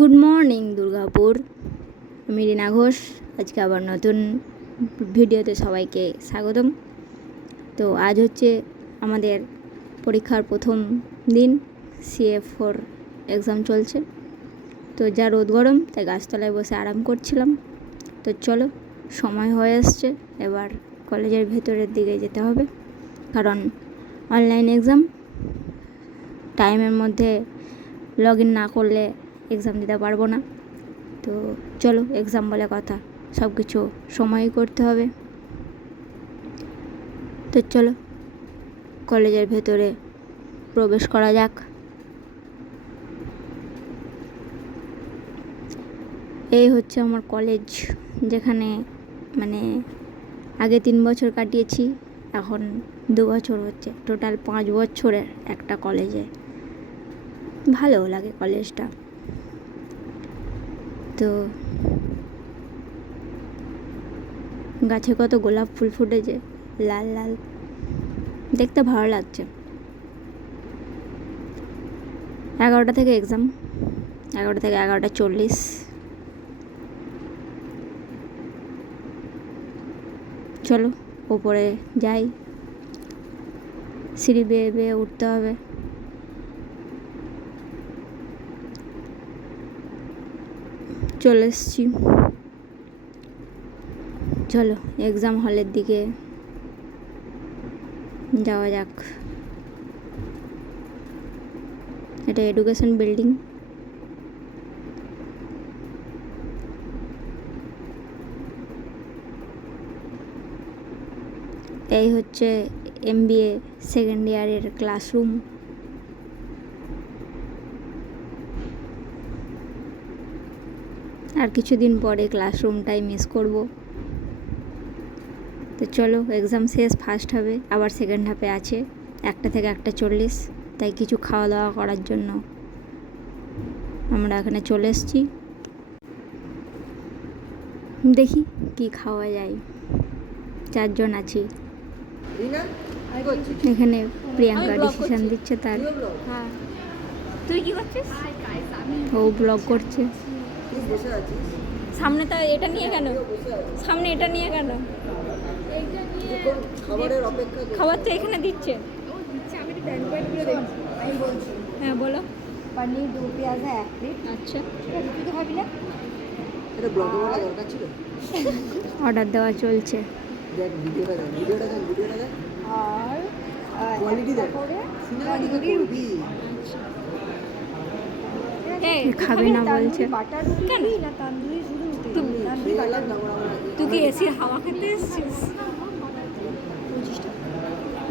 Good morning Durgapur. আমি রিনা ঘোষ। আজকে আবার নতুন ভিডিওতে সবাইকে স্বাগতম। তো আজ হচ্ছে আমাদের পরীক্ষার প্রথম দিন। CA4 এক্সাম চলছে। তো যা রোদ গরম, তাই গাছতলায় বসে আরাম করছিলাম। তো চলো, সময় হয়ে আসছে, এবার কলেজের ভেতরের দিকে যেতে হবে, কারণ অনলাইন এক্সাম। টাইমের মধ্যে লগ ইন না করলে এক্সাম দিতে পারবো না। তো চলো, এক্সাম বলে কথা, সব কিছু সময়ই করতে হবে। তো চলো কলেজের ভেতরে প্রবেশ করা যাক। এই হচ্ছে আমার কলেজ, যেখানে আগে 3 বছর কাটিয়েছি, এখন 2 বছর হচ্ছে, টোটাল 5 বছরের একটা কলেজে। ভালো লাগে কলেজটা। তো গাছে কত গোলাপ ফুল ফুটেছে, লাল লাল, দেখতে ভালো লাগছে। 11টা থেকে এক্সাম, 11টা থেকে 11:40। চলো ওপরে যাই, সিঁড়ি বেয়ে বেয়ে উঠতে হবে। চলে এসছি, চলো এক্সাম হলের দিকে যাওয়া যাক। এটা এডুকেশন বিল্ডিং। এই হচ্ছে MBA সেকেন্ড ইয়ারের ক্লাসরুম। আর কিছুদিন পরে ক্লাসরুমটাই মিস করব। তো চলো, এক্সাম শেষ, ফার্স্ট হবে, আবার সেকেন্ড হাফে আছে 1টা থেকে 1:40। তাই কিছু খাওয়া দাওয়া করার জন্য আমরা এখানে চলে এসেছি। দেখি কি খাওয়া যায়, 4 জন আছি এখানে। প্রিয়াঙ্কা ডিসিশন দিচ্ছে তার। হ্যাঁ, তুই কি করছিস? ও ব্লগ করছে। সামনে তো এটা নিয়ে কেন, সামনে এটা নিয়ে কেন? খাবার তো এখানে দিচ্ছে। হ্যাঁ বলো। पनीर 2 प्याज है 1 प्लेट। আচ্ছা, তুই তো খাবি না? এটা ব্লগ দরকার ছিল। অর্ডার দেওয়া চলছে। দেখ ভিডিওটা দেখ। আর কোয়ালিটি দেখ। করে তন্দুরি রুটি। খাবে না বলছে। বাটার রুটি না তন্দুরি শুধু রুটি? তন্দুরি বাটার। তুই কি এসির হাওয়া খেতে এসেছিস?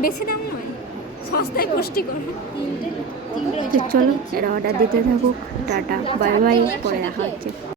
বেশি দাম নয়, সস্তায় পুষ্টিকর। তো চলো, এরা অর্ডার দিতে থাকুক। টাটা, বাই বাই, পরে দেখা হচ্ছে।